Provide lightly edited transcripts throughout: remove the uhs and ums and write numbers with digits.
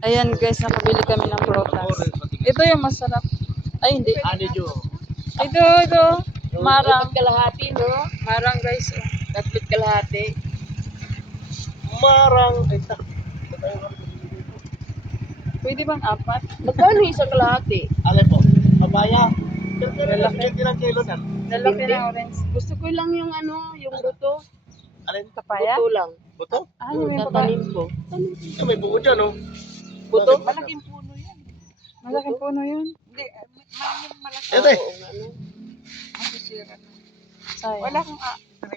Ayan guys, nakabili kami ng prutas. Ito yung masarap. Ay, hindi. Honeydew. Ito. Marang. Kalahati, no? Marang guys. Oh. Tatlo't kalahati. Marang. Ay, tak. Pwede bang apat? Magkano isang kalahati? Alin po? Papaya. Lalaki. Ilang kilo na? Lalaki Hindi. ng orange. Gusto ko lang yung yung buto. Alin? Papaya? Buto lang. Buto? Ah, yung papaya. Tatanim ko. May buko dyan, oh. Buto? Malaking puno yan. Malaking puno yun. Hindi, malaki. Ito eh. Oo, nga, no? Sayang. Wala akong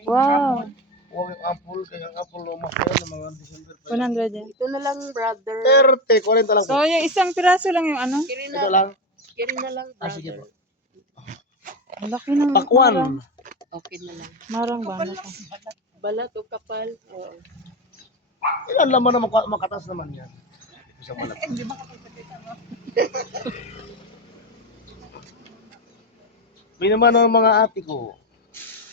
Wow. Huwag yung apple, kaya ang apple lumak yan ng mga December. 100 yan. Ito na lang, brother. 30, 40 lang po. So, yung isang piraso lang yung ano. Kiri Ito na, lang. kiri na lang, Ah, sige po. brother. Ang laki ng marang. Pakwan. Okay na lang. Marang ba? Ano? Balat o kapal? Oo. Ilan laman na makatas naman yan? Isa pala. May naman ang mga ate ko.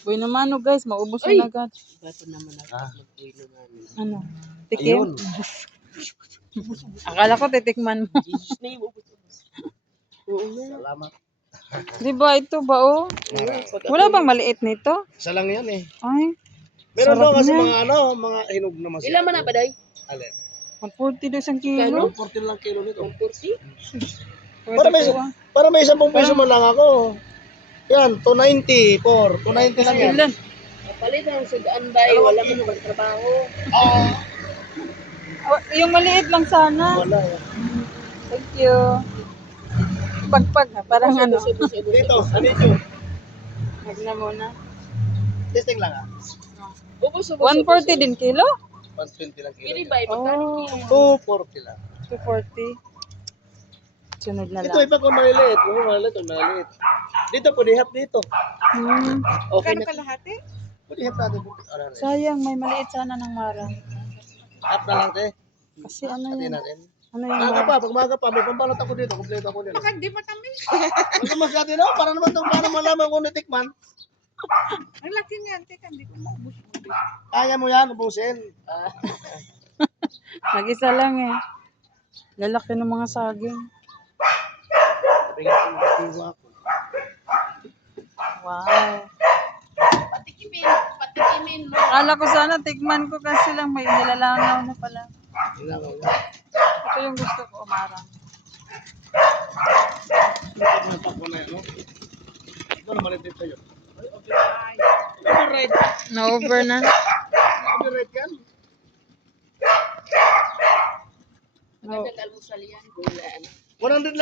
Uy naman oh, guys, maubos Uy! yun agad. Bato naman ako Ah. magpuilo namin. Ano? Tikim? Ayun. Akala ko titikman mo. Jesus name, ubus-ubus. Oo nga. Salamat. Di ba ito ba oh? Wala bang maliit nito? Isa lang yan eh. Ay, Meron Sarap daw kasi niya. mga mga hinog na masya. Ilan man na ba, day? Alin? 140 daw isang kilo. 14 lang kilo nito. 140? Para may, Pwede po, ah. para may 10 peso man lang ako. Yan, 290 por. 290 lang yan. Ilan? Kapalit ang sugaan ba? Wala man naman trabaho. Ah, Yung maliit lang sana. wala yan. Thank you. Pagpag ha, parang ano. Ubus-ubus-ubus. Dito, anito. Wag na muna. Testing lang ah. Ubus-ubus. 140 din kilo? 120 lang kilo. Kiri ba? Magkano Oh, kilo? 240 lang. 240. Sunod na Ito lang. iba kung maliliit. Kung maliliit, kung maliliit. Dito, pudihap dito. Hmm. Okay Kano na. kalahati? Pudihap natin. Ano, Sayang, may maliit sana ng marang. Up na lang, te. Kasi ano Pati yun? natin. Ano yung Maga marang? pa, pag maga pa, may pambalot ako dito. Kompleto ako dito. Baka di matamis. Ano mas natin, no? Para naman ito, para malaman kung natikman. Ang laki niyan, teka, hindi ko maubos. Kaya mo yan, ubusin. Mag-isa lang eh. Lalaki ng mga saging. Tingwa ako. Wow. Patikimin mo. Akala ko sana tikman ko kasi lang may nilalangaw na pala. Ilangaw. Ito yung gusto ko, marang. Nagpak mo na yan, no? Ito na malitit sa'yo. Override. Na-over na. Override yan. No. Nag-almusal yan. Gula. 100 lang.